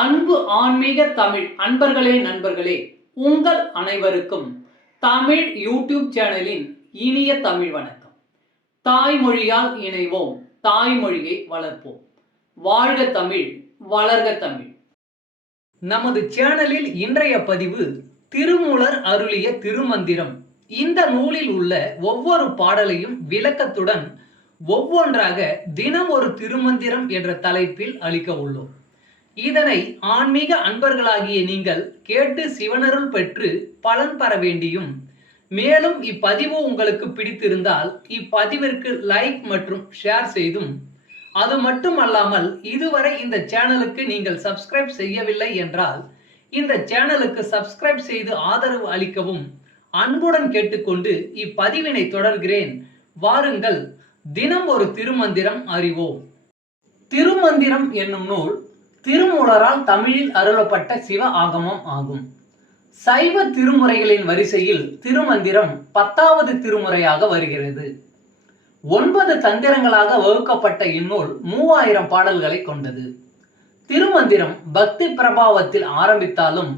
அன்பு ஆன்மீக தமிழ் அன்பர்களே நண்பர்களே, உங்கள் அனைவருக்கும் தமிழ் யூடியூப் சேனலின் இனிய தமிழ் வணக்கம். தாய்மொழியால் இணைவோம், தாய்மொழியை வளர்ப்போம். வாழ்க தமிழ், வளர்க தமிழ். நமது சேனலில் இன்றைய பதிவு திருமூலர் அருளிய திருமந்திரம். இந்த நூலில் உள்ள ஒவ்வொரு பாடலையும் விளக்கத்துடன் ஒவ்வொன்றாக தினம் ஒரு திருமந்திரம் என்ற தலைப்பில் அளிக்க உள்ளோம். இதனை ஆன்மீக அன்பர்களாகிய நீங்கள் கேட்டு சிவனருள் பெற்று பலன் பெற வேண்டியும், மேலும் இப்பதிவு உங்களுக்கு பிடித்திருந்தால் இப்பதிவிற்கு லைக் மற்றும் ஷேர் செய்தும், அது மட்டுமல்லாமல் இதுவரை இந்த சேனலுக்கு நீங்கள் சப்ஸ்கிரைப் செய்யவில்லை என்றால் இந்த சேனலுக்கு சப்ஸ்கிரைப் செய்து ஆதரவு அளிக்கவும் அன்புடன் கேட்டுக்கொண்டு இப்பதிவினை தொடர்கிறேன். வாருங்கள், தினம் ஒரு திருமந்திரம் அறிவோம். திருமந்திரம் என்னும் நூல் திருமூலரால் தமிழில் அருளப்பட்ட சிவ ஆகமம் ஆகும். சைவ திருமுறைகளின் வரிசையில் திருமந்திரம் 10வது திருமுறையாக வருகிறது. 9 தந்திரங்களாக வகுக்கப்பட்ட இந்நூல் 3000 பாடல்களை கொண்டது. திருமந்திரம் பக்தி பிரபாவத்தில் ஆரம்பித்தாலும்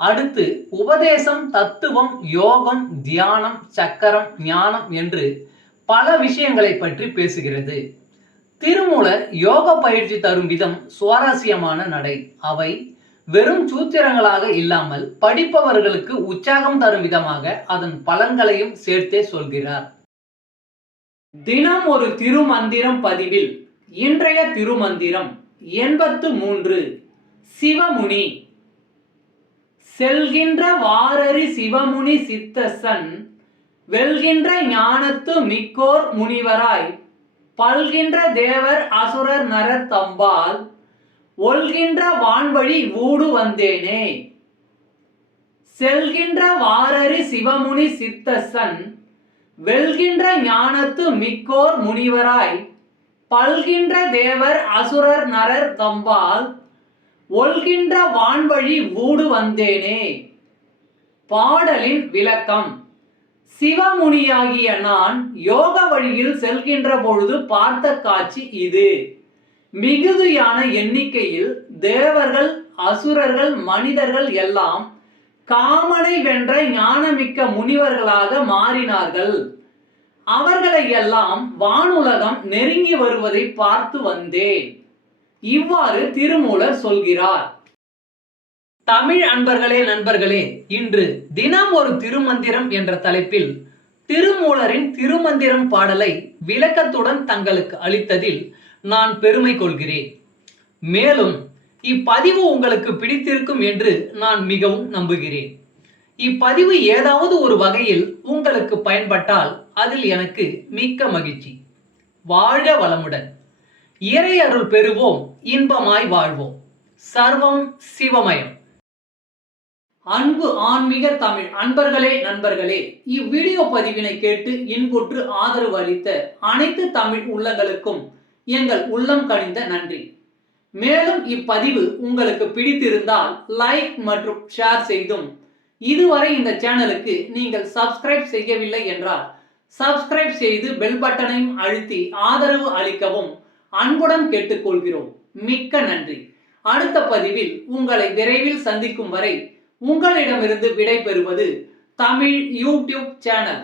அடுத்து உபதேசம், தத்துவம், யோகம், தியானம், சக்கரம், ஞானம் என்று பல விஷயங்களை பற்றி பேசுகிறது. திருமூலர் யோக பயிற்சி தரும் விதம் சுவாரஸ்யமான நடை. அவை வெறும் சூத்திரங்களாக இல்லாமல் படிப்பவர்களுக்கு உற்சாகம் தரும் விதமாக அதன் பலன்களையும் சேர்த்தே சொல்கிறார். தினம் ஒரு திருமந்திரம் பதிவில் இன்றைய திருமந்திரம் 83. சிவமுனி. செல்கின்ற வாரறி சிவமுனி சித்தசன் வெல்கின்ற ஞானத்து மிக்கோர் முனிவராய் பல்கின்ற தேவர் அசுரர் நரர் தம்பால் ஒல்கின்ற வான்வழி ஊடு வந்தேனே. செல்கின்ற வாரறி சிவமுனி சித்தசன் வெல்கின்ற ஞானத்து மிக்கோர் முனிவராய் பல்கின்ற தேவர் அசுரர் நரர் தம்பால் ஒல்கின்ற வான்வழி ஊடு வந்தேனே. பாடலின் விளக்கம். சிவமுனியாகிய நான் யோக வழியில் செல்கின்ற பொழுது பார்த்த காட்சி இது. மிகுதியான எண்ணிக்கையில் தேவர்கள், அசுரர்கள், மனிதர்கள் எல்லாம் காமனை வென்ற ஞானமிக்க முனிவர்களாக மாறினார்கள். அவர்களை எல்லாம் வானுலகம் நெருங்கி வருவதை பார்த்து வந்தேன். இவ்வாறு திருமூலர் சொல்கிறார். தமிழ் அன்பர்களே நண்பர்களே, இன்று தினம் ஒரு திருமந்திரம் என்ற தலைப்பில் திருமூலரின் திருமந்திரம் பாடலை விளக்கத்துடன் தங்களுக்கு அளித்ததில் நான் பெருமை கொள்கிறேன். மேலும் இப்பதிவு உங்களுக்கு பிடித்திருக்கும் என்று நான் மிகவும் நம்புகிறேன். இப்பதிவு ஏதாவது ஒரு வகையில் உங்களுக்கு பயன்பட்டால் அதில் எனக்கு மிக்க மகிழ்ச்சி. வாழ்க வளமுடன். இறை அருள் பெறுவோம், இன்பமாய் வாழ்வோம். சர்வம் சிவமயம். அன்பு ஆன்மீக தமிழ் அன்பர்களே நண்பர்களே, இவ்வீடியோ பதிவினை கேட்டு இன்புற்று ஆதரவு அளித்த அனைத்து தமிழ் உள்ளங்களுக்கும் எங்கள் உள்ளம் கனிந்த நன்றி. மேலும் இப்பதிவு உங்களுக்கு பிடித்திருந்தால் லைக் மற்றும் ஷேர் செய்தும், இதுவரை இந்த சேனலுக்கு நீங்கள் சப்ஸ்கிரைப் செய்யவில்லை என்றால் சப்ஸ்கிரைப் செய்து பெல் பட்டனையும் அழுத்தி ஆதரவு அளிக்கவும் அன்புடன் கேட்டுக்கொள்கிறோம். மிக்க நன்றி. அடுத்த பதிவில் உங்களை விரைவில் சந்திக்கும் வரை உங்களிடமிருந்து விடை பெறுவது தமிழ் யூடியூப் சேனல்.